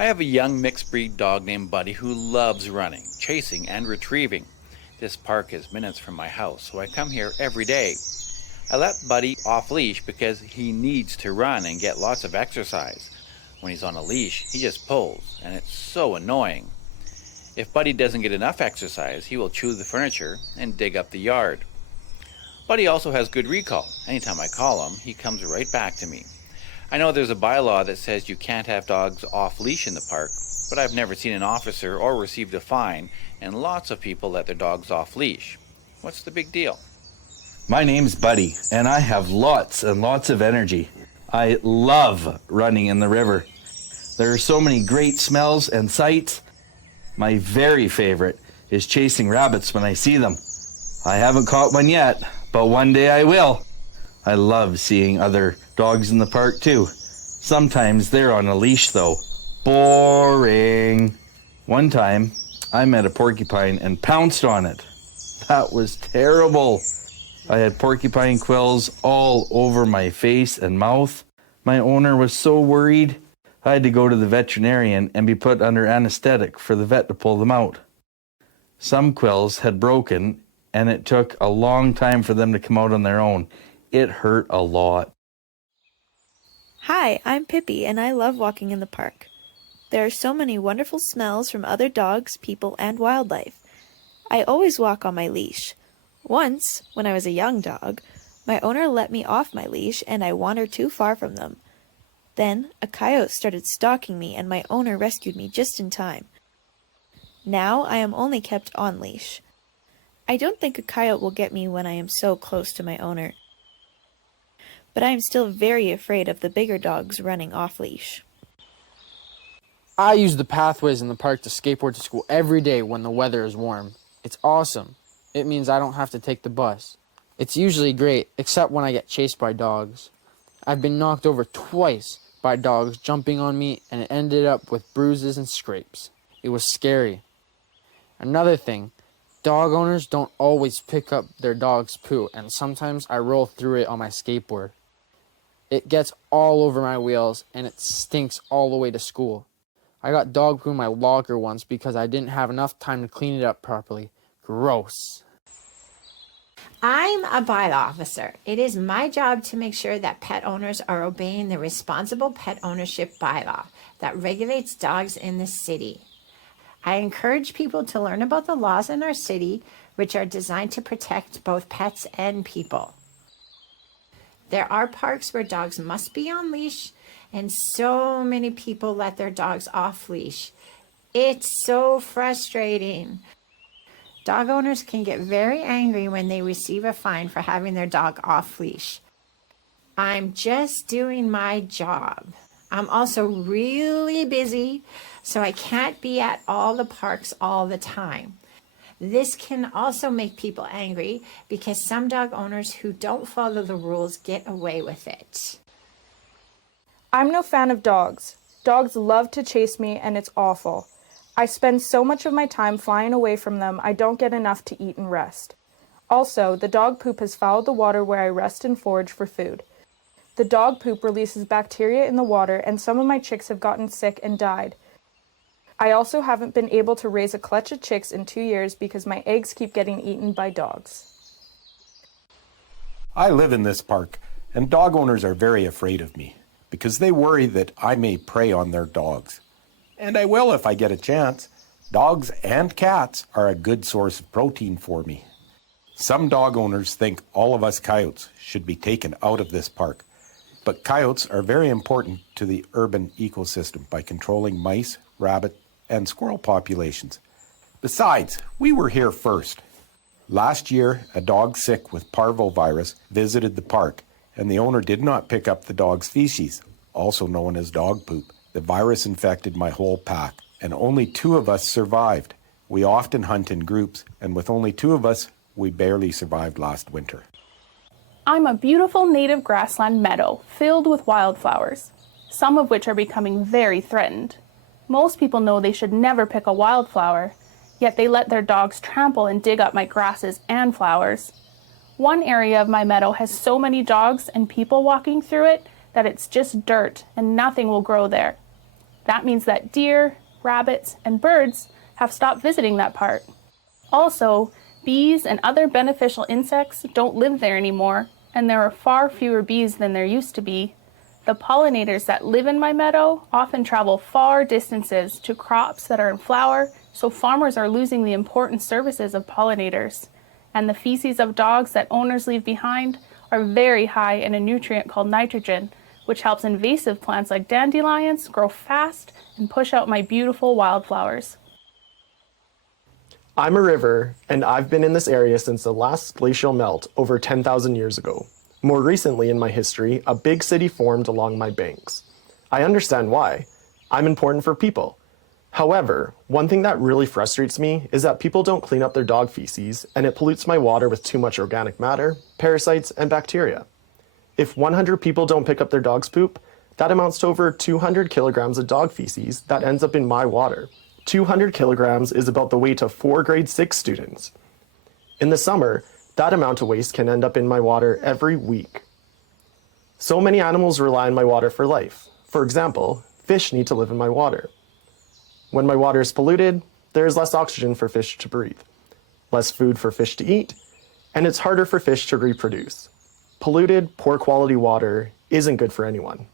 I have a young mixed breed dog named Buddy who loves running, chasing, and retrieving. This park is minutes from my house, so I come here every day. I let Buddy off leash because he needs to run and get lots of exercise. When he's on a leash, he just pulls, and it's so annoying. If Buddy doesn't get enough exercise, he will chew the furniture and dig up the yard. Buddy also has good recall. Anytime I call him, he comes right back to me. I know there's a bylaw that says you can't have dogs off leash in the park, but I've never seen an officer or received a fine, and lots of people let their dogs off leash. What's the big deal? My name's Buddy, and I have lots and lots of energy. I love running in the river. There are so many great smells and sights. My very favorite is chasing rabbits when I see them. I haven't caught one yet, but one day I will. I love seeing other dogs in the park too. Sometimes they're on a leash though. Boring. One time, I met a porcupine and pounced on it. That was terrible. I had porcupine quills all over my face and mouth. My owner was so worried, I had to go to the veterinarian and be put under anesthetic for the vet to pull them out. Some quills had broken, and it took a long time for them to come out on their own. It hurt a lot. Hi, I'm Pippi, and I love walking in the park. There are so many wonderful smells from other dogs, people, and wildlife. I always walk on my leash. Once, when I was a young dog, my owner let me off my leash and I wandered too far from them. Then, a coyote started stalking me and my owner rescued me just in time. Now I am only kept on leash. I don't think a coyote will get me when I am so close to my owner. But I am still very afraid of the bigger dogs running off leash. I use the pathways in the park to skateboard to school every day when the weather is warm. It's awesome. It means I don't have to take the bus. It's usually great, except when I get chased by dogs. I've been knocked over twice by dogs jumping on me, and it ended up with bruises and scrapes. It was scary. Another thing, dog owners don't always pick up their dog's poo, and sometimes I roll through it on my skateboard. It gets all over my wheels, and it stinks all the way to school. I got dog poo in my locker once because I didn't have enough time to clean it up properly. Gross. I'm a bylaw officer. It is my job to make sure that pet owners are obeying the responsible pet ownership bylaw that regulates dogs in the city. I encourage people to learn about the laws in our city, which are designed to protect both pets and people. There are parks where dogs must be on leash, and so many people let their dogs off leash. It's so frustrating. Dog owners can get very angry when they receive a fine for having their dog off leash. I'm just doing my job. I'm also really busy, so I can't be at all the parks all the time. This can also make people angry because some dog owners who don't follow the rules get away with it. I'm no fan of dogs. Dogs love to chase me, and it's awful. I spend so much of my time flying away from them, I don't get enough to eat and rest. Also, the dog poop has fouled the water where I rest and forage for food. The dog poop releases bacteria in the water, and some of my chicks have gotten sick and died. I also haven't been able to raise a clutch of chicks in 2 years because my eggs keep getting eaten by dogs. I live in this park, and dog owners are very afraid of me because they worry that I may prey on their dogs. And I will if I get a chance. Dogs and cats are a good source of protein for me. Some dog owners think all of us coyotes should be taken out of this park. But coyotes are very important to the urban ecosystem by controlling mice, rabbit, and squirrel populations. Besides, we were here first. Last year, a dog sick with parvovirus visited the park, and the owner did not pick up the dog's feces, also known as dog poop. The virus infected my whole pack, and only 2 of us survived. We often hunt in groups, and with only 2 of us, we barely survived last winter. I'm a beautiful native grassland meadow filled with wildflowers, some of which are becoming very threatened. Most people know they should never pick a wildflower, yet they let their dogs trample and dig up my grasses and flowers. One area of my meadow has so many dogs and people walking through it that it's just dirt and nothing will grow there. That means that deer, rabbits, and birds have stopped visiting that part. Also, bees and other beneficial insects don't live there anymore, and there are far fewer bees than there used to be. The pollinators that live in my meadow often travel far distances to crops that are in flower, so farmers are losing the important services of pollinators. And the feces of dogs that owners leave behind are very high in a nutrient called nitrogen, which helps invasive plants like dandelions grow fast and push out my beautiful wildflowers. I'm a river, and I've been in this area since the last glacial melt over 10,000 years ago. More recently in my history, a big city formed along my banks. I understand why. I'm important for people. However, one thing that really frustrates me is that people don't clean up their dog feces, and it pollutes my water with too much organic matter, parasites, and bacteria. If 100 people don't pick up their dog's poop, that amounts to over 200 kilograms of dog feces that ends up in my water. 200 kilograms is about the weight of 4 grade 6 students. In the summer, that amount of waste can end up in my water every week. So many animals rely on my water for life. For example, fish need to live in my water. When my water is polluted, there is less oxygen for fish to breathe, less food for fish to eat, and it's harder for fish to reproduce. Polluted, poor quality water isn't good for anyone.